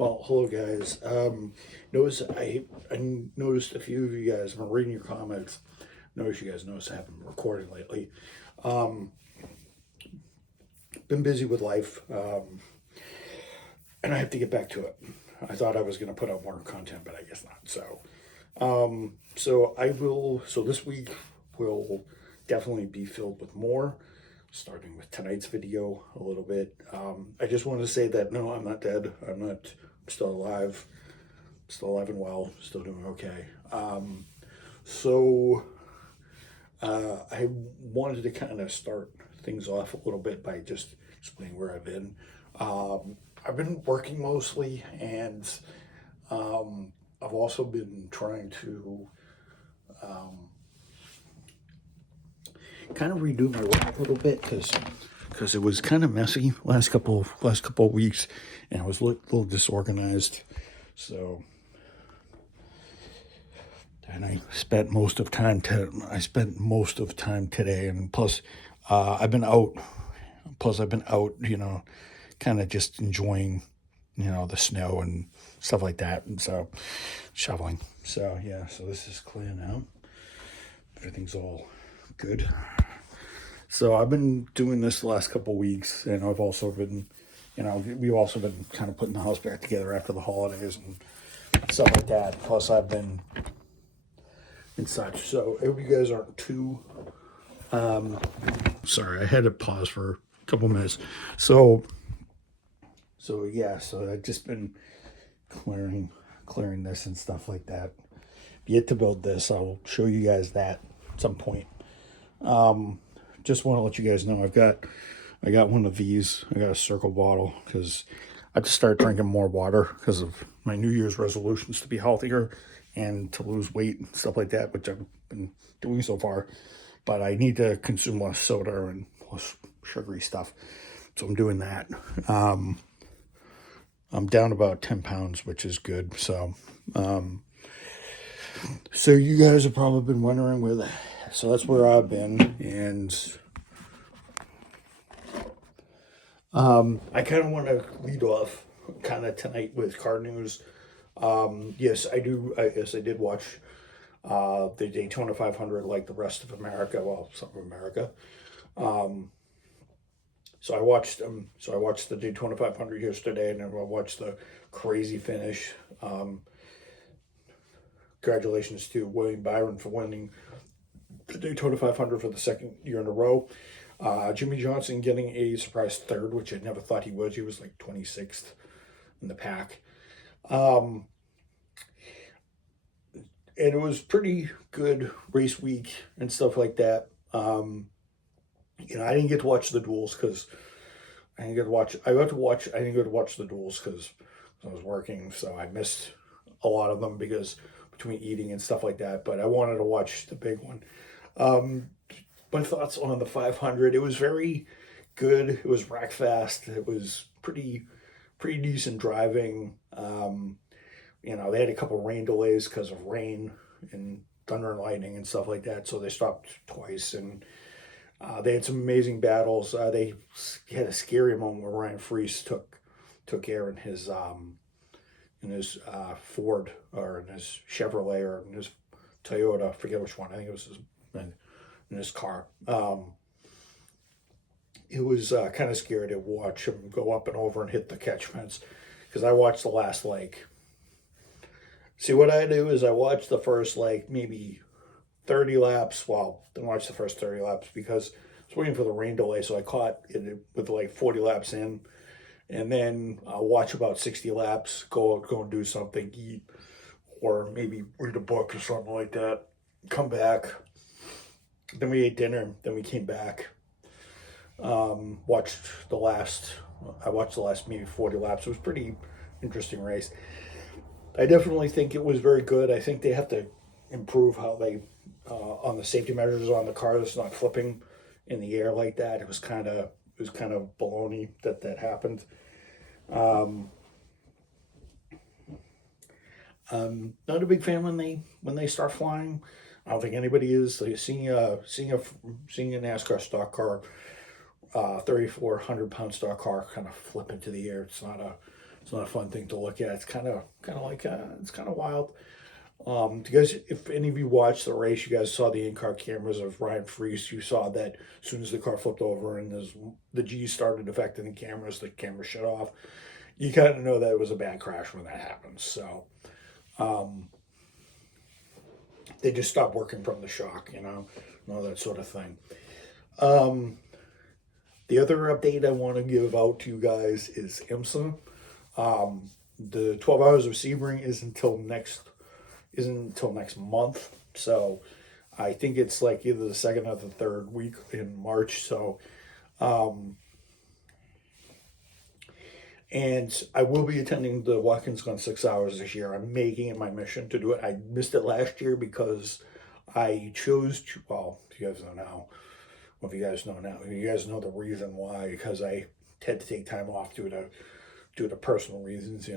Well, hello guys. I noticed a few of you guys. I'm reading your comments. Notice you guys notice I haven't been recording lately. Um, been busy with life, and I have to get back to it. I thought I was going to put out more content, but I guess not. So I will. So this week will definitely be filled with more. Starting with tonight's video a little bit. I just wanted to say that no, I'm not dead. I'm still alive. Still alive and well. Still doing okay. So I wanted to kind of start things off a little bit by just explaining where I've been. I've been working mostly, and I've also been trying to kind of redo my work a little bit because it was kind of messy last couple of weeks, and I was a little disorganized. So, and I spent most of time today, and plus, I've been out. Plus, I've been out, kind of just enjoying, the snow and stuff like that, and so shoveling. So yeah, so this is clear now. Everything's all good. So I've been doing this the last couple of weeks, and I've also been, we've also been kind of putting the house back together after the holidays and stuff like that. Plus, I've been and such. So I hope you guys aren't too. Sorry, I had to pause for a couple minutes. So yeah, so I've just been clearing this and stuff like that. Yet to build this, I'll show you guys that at some point. Just want to let you guys know I got one of these. I got a circle bottle because I just started drinking more water because of my New Year's resolutions to be healthier and to lose weight and stuff like that, which I've been doing so far. But I need to consume less soda and less sugary stuff, so I'm doing that. I'm down about 10 pounds, which is good. So you guys have probably been wondering where so that's where I've been, and I kind of want to lead off kind of tonight with car news. Yes, I do. Yes, I did watch the Daytona 500 like the rest of America. Well, some of America. So I watched So I watched the Daytona 500 yesterday, and then I watched the crazy finish. Congratulations to William Byron for winning the Daytona 500 for the second year in a row. Jimmy Johnson getting a surprise third, which I never thought he was. He was like 26th in the pack. And it was pretty good race week and stuff like that. I didn't get to watch the duels because I didn't get to watch. I didn't get to watch the duels because I was working, so I missed a lot of them because between eating and stuff like that. But I wanted to watch the big one. My thoughts on the 500. It was very good. It was rack fast. It was pretty decent driving. They had a couple rain delays because of rain and thunder and lightning and stuff like that. So they stopped twice, and they had some amazing battles. They had a scary moment where Ryan Freese took air in his Ford, or in his Chevrolet, or in his Toyota. I forget which one. I think it was in his car. It was kind of scary to watch him go up and over and hit the catch fence, because I watched the last See, what I do is I watch the first maybe 30 laps. Well, didn't watch the first 30 laps because I was waiting for the rain delay, so I caught it with 40 laps in, and then I'll watch about 60 laps, go and do something, eat, or maybe read a book or something like that. Come back. Then we ate dinner. Then we came back. I watched the last maybe 40 laps. It was a pretty interesting race. I definitely think it was very good. I think they have to improve how they on the safety measures on the car that's not flipping in the air like that. It was kind of baloney that happened. Not a big fan when they start flying. I don't think anybody is. So seeing a NASCAR stock car, 3,400 pound stock car, kind of flip into the air. It's It's not a fun thing to look at. It's kind of like it's kind of wild. You guys, if any of you watched the race, you guys saw the in-car cameras of Ryan Freese. You saw that as soon as the car flipped over and the G's started affecting the camera shut off. You kind of know that it was a bad crash when that happens. So they just stopped working from the shock, and all that sort of thing. The other update I want to give out to you guys is IMSA. The 12 hours of Sebring isn't until next month. So I think it's like either the second or the third week in March. So, and I will be attending the Watkins Glen 6 hours this year. I'm making it my mission to do it. I missed it last year because I chose to, well, you guys know now. Well, if you guys know now, you guys know the reason why, because I had to take time off due to personal reasons,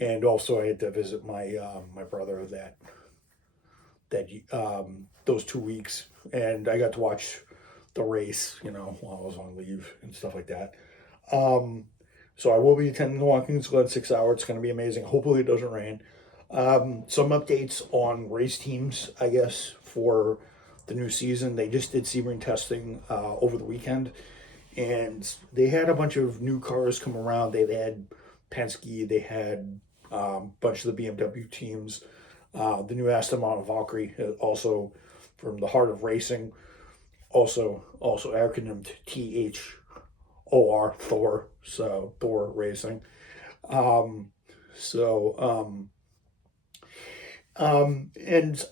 and also I had to visit my my brother those 2 weeks, and I got to watch the race, while I was on leave and stuff like that. So I will be attending the Watkins Glen 6 hour. It's going to be amazing. Hopefully it doesn't rain. Some updates on race teams, I guess, for the new season. They just did Sebring testing over the weekend, and they had a bunch of new cars come around. They had Penske, they had a bunch of the BMW teams, the new Aston Martin Valkyrie, also from the heart of racing, also acronymed THOR, Thor, so Thor Racing. And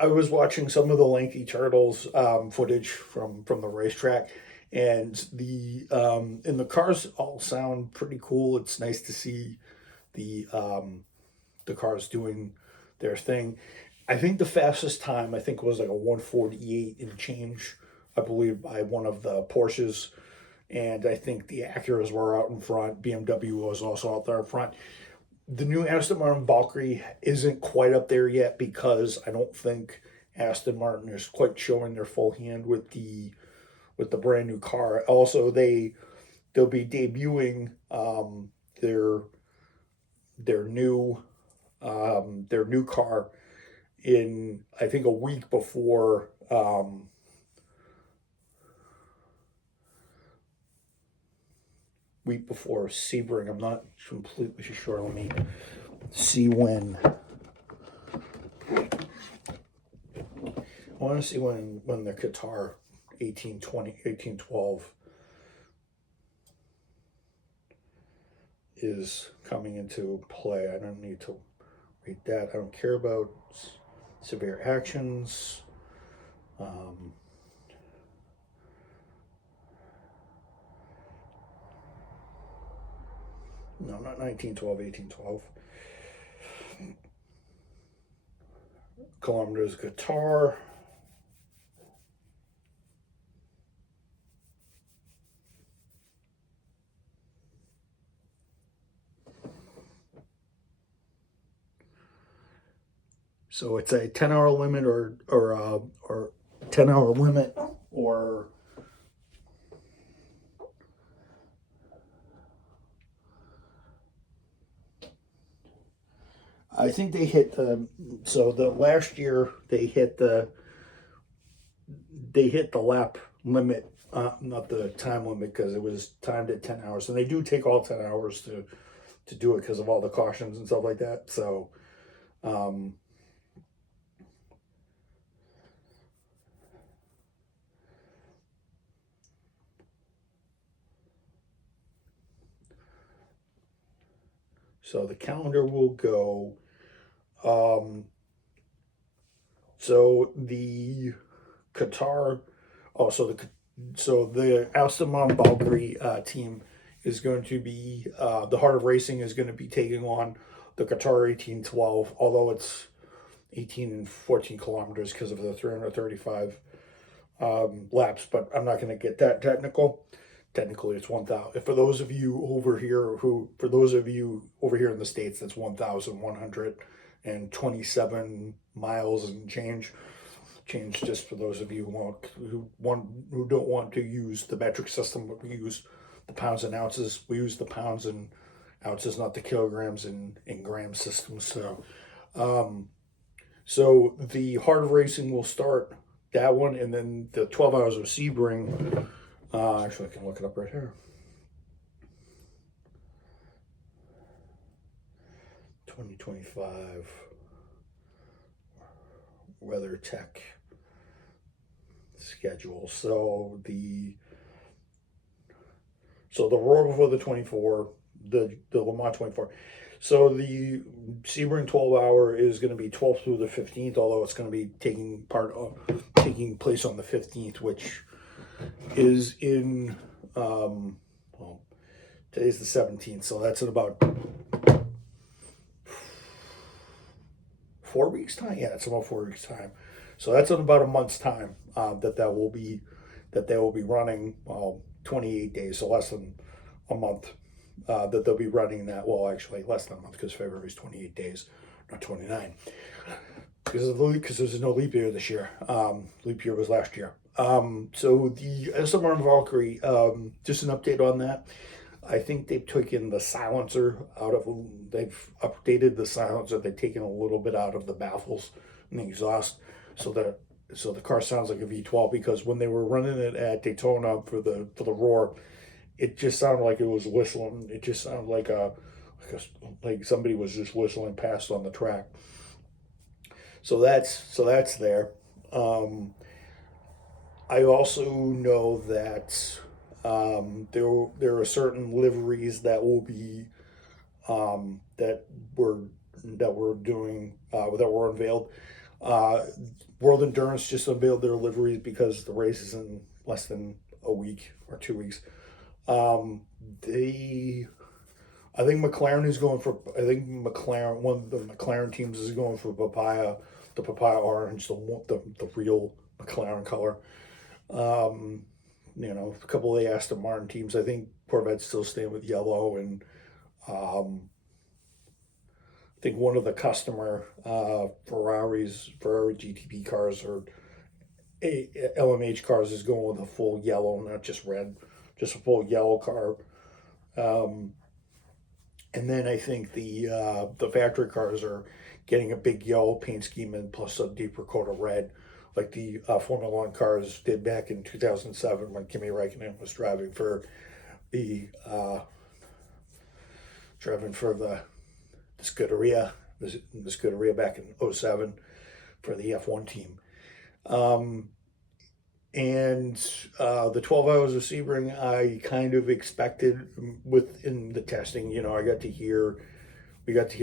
I was watching some of the Lanky Turtles footage from the racetrack, and the cars all sound pretty cool. It's nice to see the cars doing their thing. I think the fastest time was like a 148 and change, I believe, by one of the Porsches, and I think the Acuras were out in front. BMW was also out there in front. The new Aston Martin Valkyrie isn't quite up there yet because I don't think Aston Martin is quite showing their full hand with the brand new car. Also, they'll be debuting their new car in, I think, a week before Sebring. I'm not completely sure. Let me see when. I want to see when the Qatar 1812 is coming into play. I don't need to read that. I don't care about severe actions. No, not 1912, 1812. Kilometers Qatar. So it's a 10-hour limit or 10-hour limit, or I think they hit the last year they hit the lap limit, not the time limit, because it was timed at 10 hours, and they do take all 10 hours to do it because of all the cautions and stuff like that. So so the calendar will go. So the Qatar, the Aston Martin Valkyrie team is going to be, the Heart of Racing is going to be taking on the Qatar 1812, although it's 18 and 14 kilometers because of the 335 laps, but I'm not going to get that technical. Technically, it's 1,000. For those of you over here in the States, that's 1,127 miles and change. Just for those of you who don't want to use the metric system, but we use the pounds and ounces. We use the pounds and ounces, not the kilograms in gram systems. So the hard racing will start that one, and then the 12 hours of Sebring. Actually, I can look it up right here. 2025 weather tech schedule. So the Roar before the 24, the Le Mans 24. So the Sebring 12-hour is going to be 12th through the 15th, although it's going to be taking place on the 15th, which is in well, today's the 17th, so that's in about 4 weeks time. Yeah, it's about 4 weeks time. So that's in about a month's time that they will be running. 28 days, so less than a month that they'll be running that. Well, actually less than a month, because February is 28 days, not 29. Because there's no leap year this year. Leap year was last year. So the SMR Valkyrie, just an update on that. I think they've taken the silencer out of, they've updated the silencer. They've taken a little bit out of the baffles and the exhaust, so the car sounds like a V12, because when they were running it at Daytona for the Roar, it just sounded like it was whistling. It just sounded like somebody was just whistling past on the track. So that's there. I also know that there are certain liveries that will be that were doing that were unveiled. World Endurance just unveiled their liveries because the race is in less than a week or 2 weeks. I think McLaren is going for. I think McLaren, one of the McLaren teams, is going for papaya, the papaya orange, the real McLaren color. A couple of the Aston Martin teams. I think Corvette's still staying with yellow, and I think one of the customer Ferrari GTP cars or LMH cars is going with a full yellow, not just red, just a full yellow car. And then I think the factory cars are getting a big yellow paint scheme and plus a deeper coat of red, like the Formula One cars did back in 2007 when Kimi Räikkönen was driving for the Scuderia back in 2007 for the F1 team. And the 12 hours of Sebring, I kind of expected within the testing. We got to hear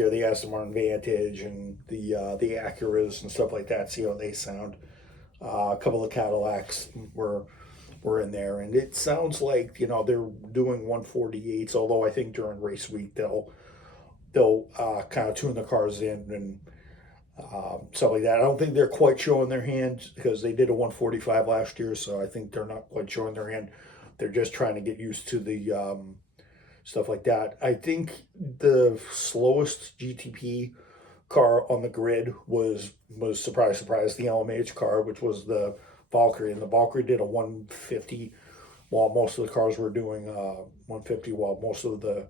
the Aston Martin Vantage and the Acuras and stuff like that, see how they sound. A couple of Cadillacs were in there, and it sounds like they're doing 148s. Although I think during race week they'll kind of tune the cars in and stuff like that. I don't think they're quite showing their hand because they did a 145 last year, so I think they're not quite showing their hand. They're just trying to get used to the stuff like that. I think the slowest GTP car on the grid was surprise, the LMH car, which was the Valkyrie, and the Valkyrie did a 150 while most of the cars were doing 150, while most of the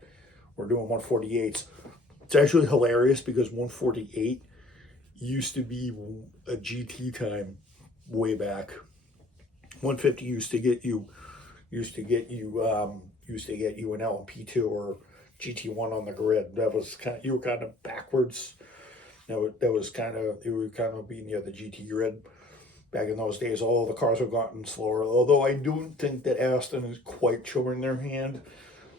were doing 148s. It's actually hilarious because 148 used to be a GT time way back. 150 used to get you an LMP2 or GT1 on the grid. That was you were kind of backwards. You were kind of being near the GT grid back in those days. All the cars have gotten slower. Although I don't think that Aston is quite showing their hand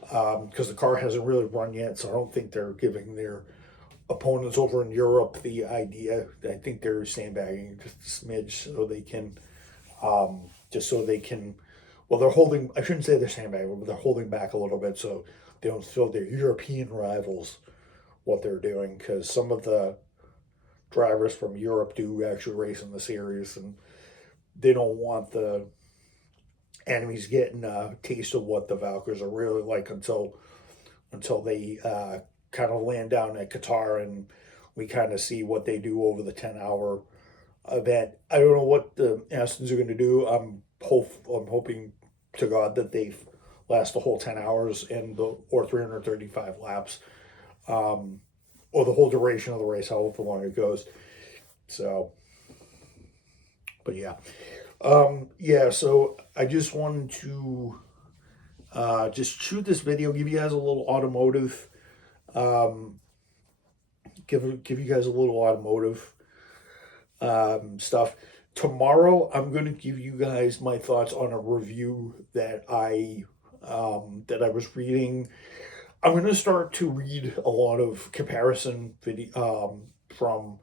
because the car hasn't really run yet. So I don't think they're giving their opponents over in Europe the idea. I think they're sandbagging just a smidge so they can, well, they're holding, I shouldn't say they're sandbagging, but they're holding back a little bit so they don't show their European rivals what they're doing, because some of the drivers from Europe do actually race in the series, and they don't want the enemies getting a taste of what the Valkyries are really like until they kind of land down at Qatar and we kind of see what they do over the 10-hour event. I don't know what the Astons are going to do. I'm hoping to God that they last the whole 10 hours or 335 laps, or the whole duration of the race, however long it goes. So, but yeah. Yeah, so I just wanted to just shoot this video, give you guys a little automotive, um, give you guys a little automotive stuff. Tomorrow, I'm going to give you guys my thoughts on a review that I was reading. I'm going to start to read a lot of comparison video from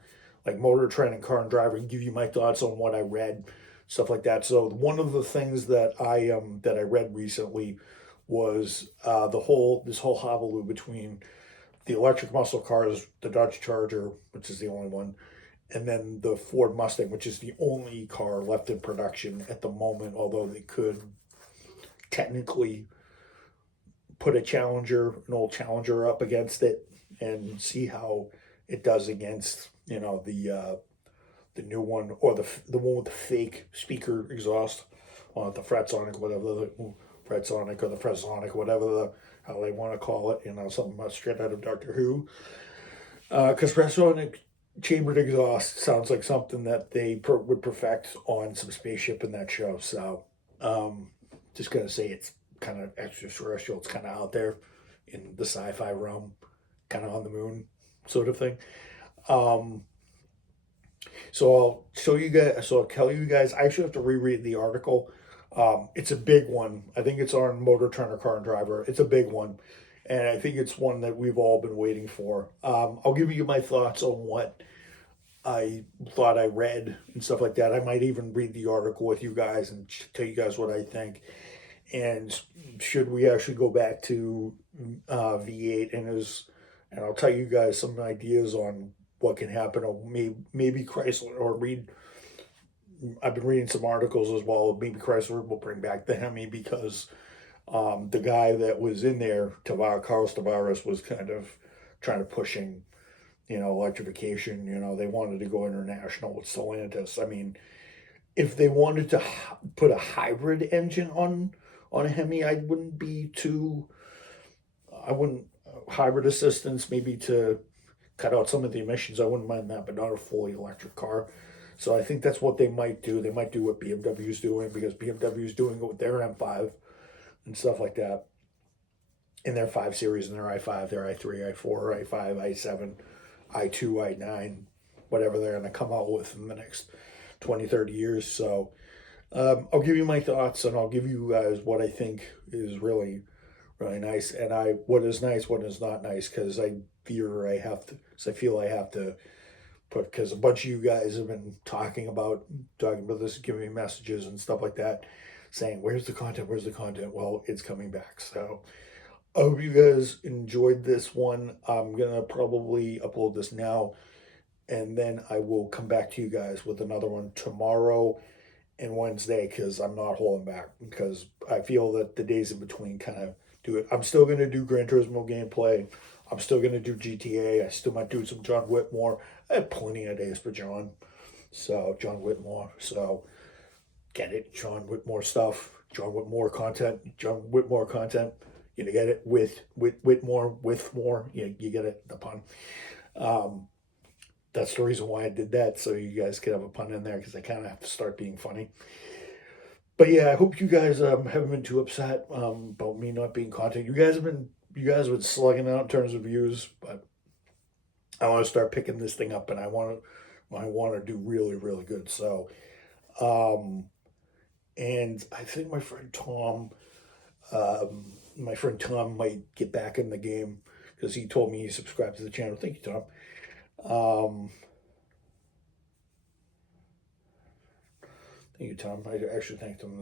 like Motor Trend and Car and Driver, and give you my thoughts on what I read, stuff like that. So one of the things that I read recently was this whole hullabaloo between the electric muscle cars, the Dodge Charger, which is the only one, and then the Ford Mustang, which is the only car left in production at the moment, although they could technically put an old Challenger up against it and see how it does against, the new one, or the one with the fake speaker exhaust on the Fretsonic, whatever the Fretsonic or the Fresonic, how they want to call it, something straight out of Doctor Who. Because Fresonic chambered exhaust sounds like something that they would perfect on some spaceship in that show. So, just gonna say it's kind of extraterrestrial. It's kind of out there in the sci-fi realm, kind of on the moon, sort of thing. So I'll show you guys. So I'll tell you guys. I actually have to reread the article. It's a big one. I think it's on Motor Trend or Car and Driver. It's a big one, and I think it's one that we've all been waiting for. I'll give you my thoughts on what I thought I read and stuff like that. I might even read the article with you guys and tell you guys what I think. And should we actually go back to V8 and I'll tell you guys some ideas on what can happen, or maybe Chrysler, or I've been reading some articles as well. Maybe Chrysler will bring back the Hemi because the guy that was in there, Carlos Tavares, was kind of trying to pushing, electrification. They wanted to go international with Stellantis. I mean, if they wanted to put a hybrid engine on a Hemi, I wouldn't hybrid assistance maybe to cut out some of the emissions. I wouldn't mind that, but not a fully electric car. So I think that's what they might do. They might do what BMW's doing, because BMW's doing it with their M5 and stuff like that, in their 5 Series and their i5, their i3, i4, i5, i7, i2, i9, whatever they're going to come out with in the next 20, 30 years. So I'll give you my thoughts, and I'll give you guys what I think is really, really nice, and what is nice, what is not nice, because I feel I have to put, because a bunch of you guys have been talking about this, giving me messages and stuff like that, saying, where's the content? Well, it's coming back. So I hope you guys enjoyed this one. I'm gonna probably upload this now, and then I will come back to you guys with another one tomorrow and Wednesday, because I'm not holding back, because I feel that the days in between kind of do it. I'm still going to do Gran Turismo gameplay. I'm still going to do GTA. I still might do some John Whitmore. I have plenty of days for John Whitmore. So get it, John Whitmore stuff, John Whitmore content. You get it with Whitmore, with more. You get it, the pun. That's the reason why I did that, so you guys could have a pun in there, because I kind of have to start being funny. But yeah, I hope you guys haven't been too upset about me not being content. You guys have been slugging out in terms of views, but I want to start picking this thing up, and I want to do really, really good. So, and I think my friend Tom might get back in the game, because he told me he subscribed to the channel. Thank you, Tom. Thank you, Tom. I actually thanked him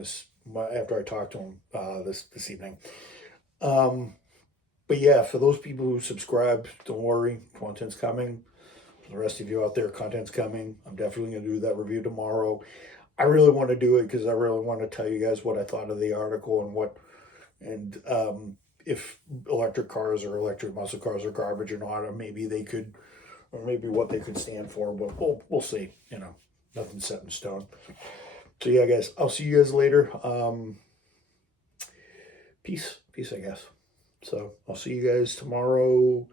after I talked to him this evening. But yeah, for those people who subscribe, don't worry, content's coming. For the rest of you out there, content's coming. I'm definitely going to do that review tomorrow. I really want to do it because I really want to tell you guys what I thought of the article, and if electric cars or electric muscle cars are garbage or not, or maybe what they could stand for. But we'll see. Nothing's set in stone. So yeah, guys, I'll see you guys later. peace, I guess. So I'll see you guys tomorrow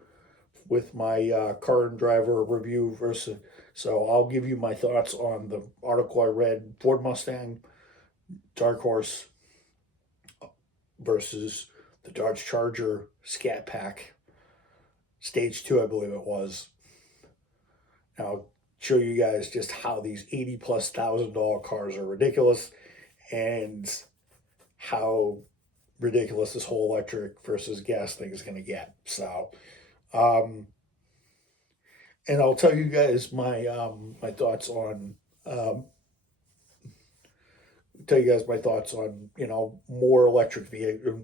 with my car and driver review versus. So I'll give you my thoughts on the article I read: Ford Mustang, Dark Horse versus the Dodge Charger Scat Pack, Stage 2, I believe it was. And I'll show you guys just how these $80,000+ cars are ridiculous, and how ridiculous this whole electric versus gas thing is going to get. So, and I'll tell you guys my my thoughts on more electric vehicle,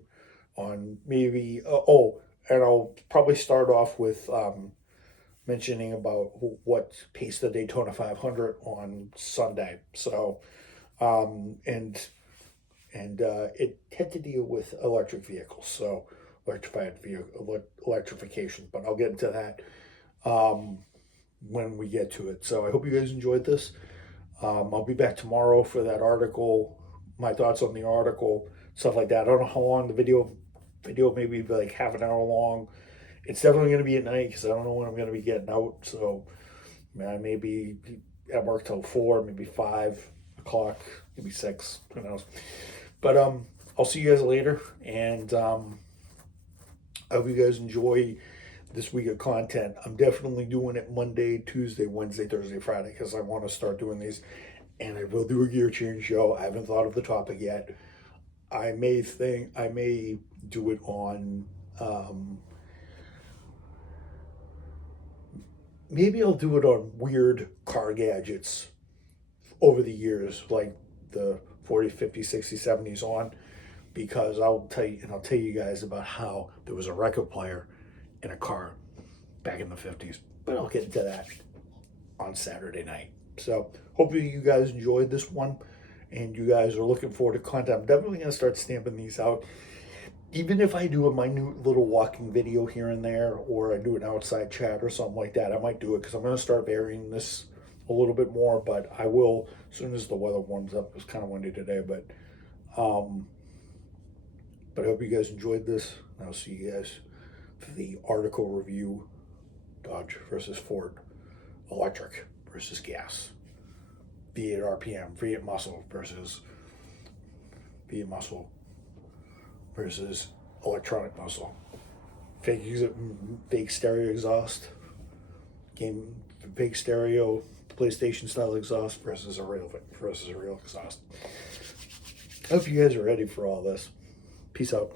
on maybe and I'll probably start off with mentioning about what paced the Daytona 500 on Sunday. So and it had to deal with electric vehicles, so electrification. But I'll get into that when we get to it. So I hope you guys enjoyed this. I'll be back tomorrow for that article, my thoughts on the article, stuff like that. I don't know how long the video maybe like half an hour long. It's definitely going to be at night because I don't know when I'm going to be getting out. So I may be at work till 4, maybe 5 o'clock, maybe 6, who knows. But I'll see you guys later, and I hope you guys enjoy this week of content. I'm definitely doing it Monday, Tuesday, Wednesday, Thursday, Friday, because I want to start doing these, and I will do a gear change show. I haven't thought of the topic yet. I may do it on maybe I'll do it on weird car gadgets over the years, like the 40s, 50s, 60s, 70s on, because I'll tell you guys about how there was a record player in a car back in the 50s. But I'll get into that on Saturday night. So hopefully you guys enjoyed this one, and you guys are looking forward to content. I'm definitely going to start stamping these out. Even if I do a minute little walking video here and there, or I do an outside chat or something like that, I might do it, because I'm going to start varying this a little bit more. But I will as soon as the weather warms up. It was kind of windy today, but I hope you guys enjoyed this. I'll see you guys for the article review: Dodge versus Ford, electric versus gas, V8 RPM, V8 muscle versus electronic muscle, fake stereo exhaust, fake stereo PlayStation style exhaust versus a real exhaust. I hope you guys are ready for all this. Peace out.